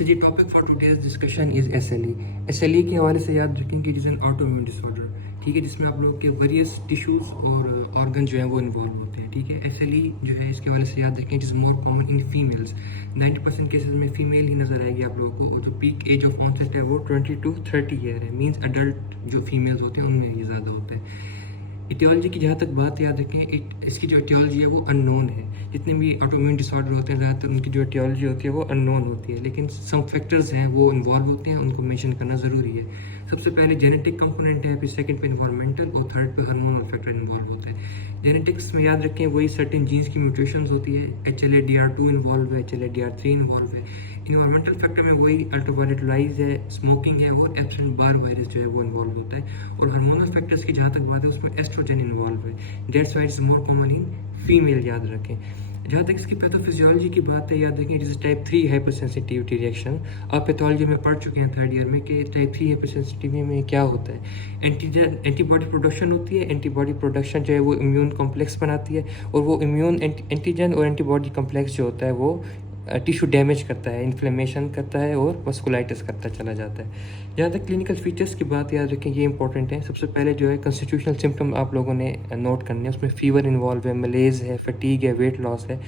अच्छा जी, topic for today's discussion is SLE. SLE के हवाले से याद रखें कि it is an autoimmune disorder, ठीक है, जिसमें आप लोगों के वेरियस टिश्यूज़ और ऑर्गन जो है वो इन्वॉल्व होते हैं, ठीक है। एसएलई जो है इसके हवाले से याद रखें it is more common in females. 90% cases में फीमेल ही नज़र आएगी आप लोगों को, और जो पीक एज ऑफ ऑनसेट है वो 20 to 30 ईयर है। मीन्स अडल्ट जो फीमेल्स होते हैं उनमें ये ज़्यादा होता है। इटियोलॉजी की जहाँ तक बात याद रखें, इसकी जो इटियोलॉजी है वो अननोन है। जितने भी ऑटोइम्यून डिसऑर्डर होते हैं ज़्यादातर उनकी जो इटियोलॉजी होती है वो अननोन होती है, लेकिन सम फैक्टर्स हैं वो इन्वॉल्व होते हैं, उनको मेंशन करना ज़रूरी है। सबसे पहले जेनेटिक कंपोनेंट है, फिर सेकंड पे इन्वायरमेंटल, और थर्ड पे हार्मोनल फैक्टर इन्वॉल्व होते हैं। जेनेटिक्स में याद रखें वही सर्टेन जीन्स की म्यूटेशंस होती है। HLA-DR2 इन्वॉल्व है, HLA-DR3 इन्वॉल्व है। इन्वायरमेंटल फैक्टर में वही अल्ट्रावायलेट लाइज है, स्मोकिंग है, और एप्सिलॉन बार वायरस जो है वो इन्वॉल्व होता है। और हार्मोनल फैक्टर्स की जहाँ तक बात है उसमें एस्ट्रोजन इन्वॉल्व है। That's why is more common in female, याद रखें। जहाँ तक इसकी पैथोफिजियोलॉजी की बात है, याद रखें it is type 3 hypersensitivity reaction. आप पैथोलॉजी में पढ़ चुके हैं थर्ड ईयर में कि टाइप 3 हाइपरसेंसिटिविटी में क्या होता है। एंटीबॉडी प्रोडक्शन होती है। एंटीबॉडी प्रोडक्शन जो है वो इम्यून कॉम्प्लेक्स बनाती है, और वो इम्यून एंटीजन और एंटीबॉडी कॉम्प्लेक्स जो होता है वो टिश्यू डैमेज करता है, इन्फ्लेमेशन करता है, और वस्कुलाइटिस करता चला जाता है। जहाँ तक क्लिनिकल फीचर्स की बात याद रखें ये इंपॉर्टेंट है। सबसे पहले जो है कॉन्स्टिट्यूशनल सिम्टम आप लोगों ने नोट करने हैं, उसमें फीवर इन्वॉल्व है, मलेज है, फटीग है, वेट लॉस है,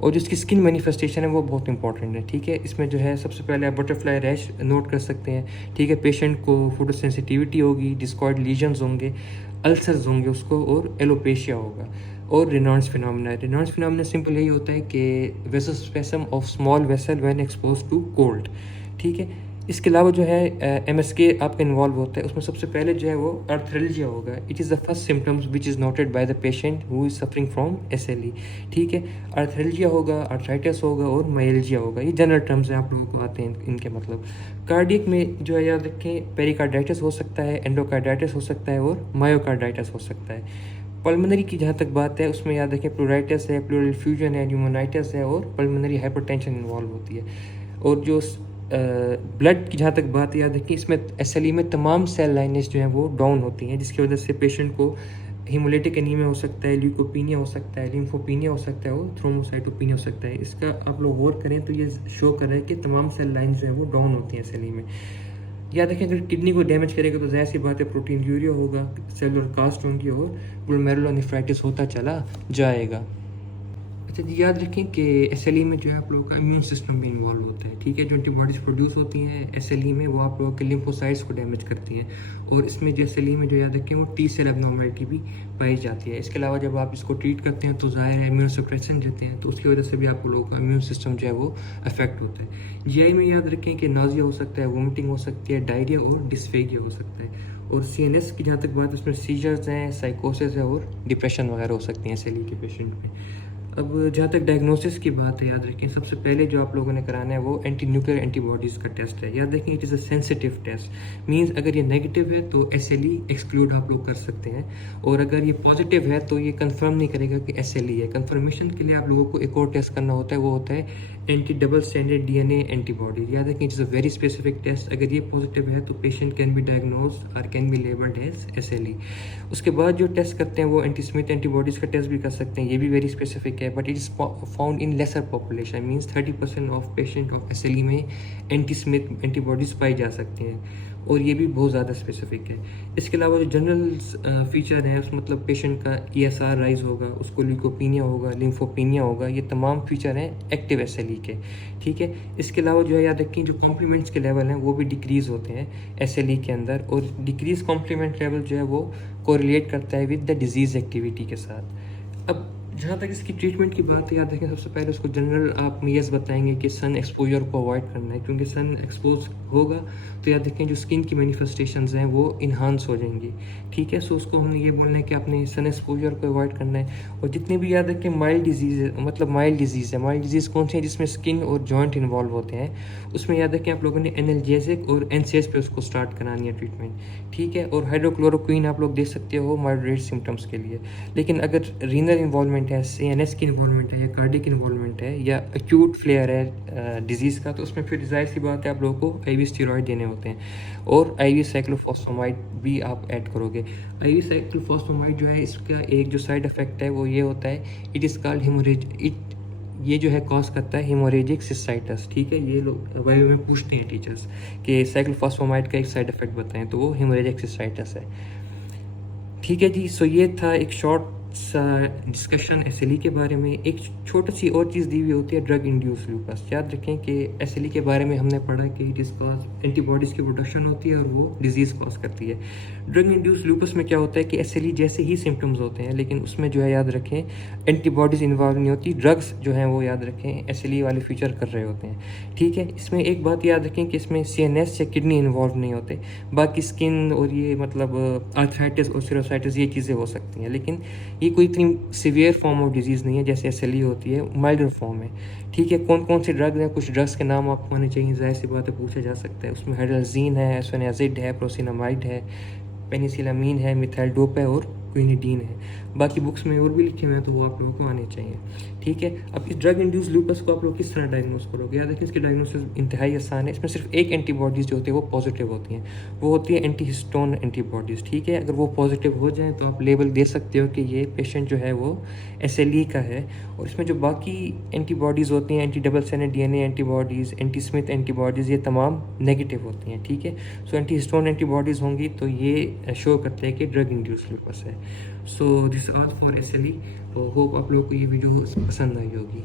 और जिसकी स्किन मैनिफेस्टेशन है वो बहुत इंपॉर्टेंट है, ठीक है। इसमें जो है सबसे पहले आप बटरफ्लाई रैश नोट कर सकते हैं, ठीक है। पेशेंट को फोटो सेंसिटिविटी होगी, डिस्कॉइड लीजन्स होंगे, अल्सर्स होंगे उसको, और एलोपेशिया होगा, और Raynaud's phenomena. Raynaud's phenomena simple यही होता है कि vasospasm of small vessel when expose to cold, ठीक है। इसके अलावा जो है MSK आपका इन्वॉल्व होता है। उसमें सबसे पहले जो है वो अर्थरेल्जिया होगा। It is the first symptoms which is noted by the patient who is suffering from SLE, ठीक है। अर्थरेल्जिया होगा, अर्थराइटिस होगा, और माइल्जिया होगा। ये जनरल टर्म्स हैं, आप लोगों को आते हैं इनके मतलब। कार्डियक में जो है याद रखें पेरिकार्डाइटिस हो सकता है, एंडोकार्डाइटिस हो सकता है, और मायोकार्डाइटिस हो सकता है। पल्मोनरी की जहाँ तक बात है उसमें याद रखें प्लूराइटिस है, प्लूरल फ्यूजन है, न्यूमोनाइटिस है, और पल्मोनरी हाइपरटेंशन इन्वॉल्व होती है। और जो ब्लड की जहाँ तक बात याद रखें इसमें SLE में तमाम सेल लाइनेज जो हैं वो डाउन होती हैं, जिसकी वजह से पेशेंट को हीमोलिटिक एनीमिया हो सकता है, ल्यूकोपीनिया हो सकता है, लिम्फोपीनिया हो सकता है, और थ्रोम्बोसाइटोपिनिया हो सकता है। इसका आप लोग गौर करें तो ये शो कर रहा है कि तमाम सेल लाइन जो है वो डाउन होती हैं SLE में। याद रखें अगर किडनी को डैमेज करेगा तो जाहिर सी बात है प्रोटीन यूरिया होगा, सेलुलर कास्ट होंगी, और ग्लोमेरुलोनेफ्राइटिस होता चला जाएगा। अच्छा जी, याद रखें कि SLE में जो है आप लोगों का इम्यून सिस्टम भी इन्वॉल्व होता है, ठीक है। जो एंटीबॉडीज प्रोड्यूस होती हैं SLE में वो आप लोगों के लिम्फोसाइट्स को डैमेज करती हैं, और इसमें जो SLE में जो याद रखें वो T सेल एबनॉर्मेलिटी भी पाई जाती है। इसके अलावा जब आप इसको ट्रीट करते हैं तो ज़ाहिर है इम्यून सप्रेशन देते हैं, तो उसकी वजह से भी आप लोगों का इम्यून सिस्टम जो है वो अफेक्ट होता है। GI में याद रखें कि नाजिया हो सकता है, वोमिटिंग हो सकती है, डायरिया और डिस्फेगिया हो सकता है। और CNS की जहाँ तक बात उसमें सीजर्स हैं, साइकोसिस है, और डिप्रेशन वगैरह हो सकती हैं SLE के पेशेंट में। अब जहाँ तक डायग्नोसिस की बात है याद रखें सबसे पहले जो आप लोगों ने कराना है वो एंटी न्यूक्लियर एंटीबॉडीज़ का टेस्ट है। याद रखें it is a sensitive test, means अगर ये नेगेटिव है तो SLE एक्सक्लूड आप लोग कर सकते हैं, और अगर ये पॉजिटिव है तो ये कंफर्म नहीं करेगा कि SLE है। कंफर्मेशन के लिए आप लोगों को एक और टेस्ट करना होता है, वो होता है anti double standard DNA antibody. याद रखें it is a very specific test. अगर ये पॉजिटिव है तो पेशेंट कैन बी डायग्नोज और can be labelled as SLE। उसके बाद जो टेस्ट करते हैं वो एंटी स्मिथ एंटीबॉडीज़ का टेस्ट भी कर सकते हैं, ये भी वेरी स्पेसिफिक है, but it is found in lesser population. Means 30% of patient of SLE में एंटी स्मिथ एंटीबॉडीज़ पाई जा सकती हैं, और ये भी बहुत ज़्यादा स्पेसिफिक है। इसके अलावा जो जनरल फीचर है उस मतलब पेशेंट का ESR राइज होगा, उसको ल्यूकोपीनिया होगा, लिम्फोपीनिया होगा, ये तमाम फीचर हैं एक्टिव SLE के, ठीक है। इसके अलावा जो है याद रखें जो कॉम्प्लीमेंट्स के लेवल हैं वो भी डिक्रीज़ होते हैं SLE के अंदर, और डिक्रीज कॉम्प्लीमेंट लेवल जो है वो कोरिलेट करता है विद द डिजीज़ एक्टिविटी के साथ। अब जहाँ तक इसकी ट्रीटमेंट की बात है याद रखें सबसे पहले उसको जनरल आप मेयर्स बताएंगे कि सन एक्सपोजर को अवॉइड करना है, क्योंकि सन एक्सपोज होगा तो याद रखें जो स्किन की मैनिफेस्टेशंस हैं वो इन्हांस हो जाएंगी, ठीक है। सो उसको हमने ये बोलना है कि आपने सन एक्सपोजर को अवॉइड करना है। और जितने भी याद रखें माइल्ड डिजीज़ मतलब माइल्ड डिजीज़ है, माइल्ड डिजीज़ कौन सी है जिसमें स्किन और जॉइंट इन्वॉल्व होते हैं, उसमें याद रखें आप लोगों ने एनाल्जेसिक और NSAIDs पे उसको स्टार्ट करानी है ट्रीटमेंट, ठीक है। और हाइड्रोक्लोरोक्विन आप लोग दे सकते हो मॉडरेट सिम्टम्स के लिए। लेकिन अगर रीनल इन्वॉल्वमेंट है, CNS की इन्वॉल्वमेंट है, या कार्डिक इन्वॉल्वमेंट है, या एक्यूट फ्लेयर है डिजीज़ का, तो उसमें फिर जाहिर सी बात है आप लोगों को IV स्टेरॉइड देने होते हैं, और IV साइक्लोफॉस्फेमाइड भी आप ऐड करोगे। IV साइक्लोफॉस्फेमाइड जो है इसका एक जो साइड इफ़ेक्ट है वो ये होता है, it is called haemorrhage. It ये जो है कॉज करता है हेमोरेजिक सिस्टाइटिस, ठीक है। ये लोग वाइवा में पूछते हैं टीचर्स कि साइक्लोफॉस्फेमाइड का एक साइड इफेक्ट बताएं, तो वो हेमोरेजिक सिस्टाइटिस है, ठीक है जी। सो ये था एक शॉर्ट सा डिस्कशन एसएलई के बारे में। एक छोटी सी और चीज़ दी हुई होती है ड्रग इंड्यूस लूपस। याद रखें कि एसएलई के बारे में हमने पढ़ा कि इट इज़ कॉज एंटीबॉडीज़ की प्रोडक्शन होती है और वो डिजीज़ कॉज करती है। ड्रग इंड्यूस लूपस में क्या होता है कि एसएलई जैसे ही सिम्टम्स होते हैं, लेकिन उसमें जो है याद रखें एंटीबॉडीज़ इन्वॉल्व नहीं होती, ड्रग्स जो हैं वो याद रखें एसएलई वाले फीचर कर रहे होते हैं, ठीक है। इसमें एक बात याद रखें कि इसमें सीएनएस या किडनी इन्वॉल्व नहीं होते, बाकी स्किन और ये मतलब आर्थराइटिस और सिरोसाइटिस ये चीज़ें हो सकती हैं, लेकिन ये कोई इतनी सीवियर फॉर्म ऑफ डिजीज़ नहीं है जैसे एसएलई होती है, माइल्डर फॉर्म है, ठीक है। कौन कौन से ड्रग हैं, कुछ ड्रग्स के नाम आपको आने चाहिए, जाहिर सी बात है पूछा जा सकता है। उसमें हाइड्रोजीन है, एसोनियाजिड है, प्रोसिनामाइड है, पेनिसिलामीन है, मिथाइलडोप है और क्विनिडीन है। बाकी बुक्स में और भी लिखे हुए हैं तो वो आप लोगों को आने चाहिए, ठीक है। अब इस ड्रग इंड्यूस लूपस को आप लोग किस तरह डायग्नोस करोगे? याद रखिए इसकी डायग्नोसिस इंतहाई आसान है। इसमें सिर्फ एक एंटीबॉडीज़ जो होती है वो पॉजिटिव होती हैं, वो होती है एंटीहिस्टोन एंटीबॉडीज़, ठीक है। अगर वो पॉजिटिव हो जाएँ तो आप लेबल दे सकते हो कि ये पेशेंट जो है वो एसएलई का है। और इसमें जो बाकी एंटीबॉडीज़ होती हैं, anti double stranded DNA antibodies, anti Smith antibodies, ये तमाम नेगेटिव होती हैं, ठीक है। सो एंटीहिस्टोन एंटीबॉडीज़ होंगी तो ये शो करते हैं कि ड्रग इंड्यूस लूपस है। So this all for SLE. Hope आप लोगों को ये वीडियो पसंद आई होगी।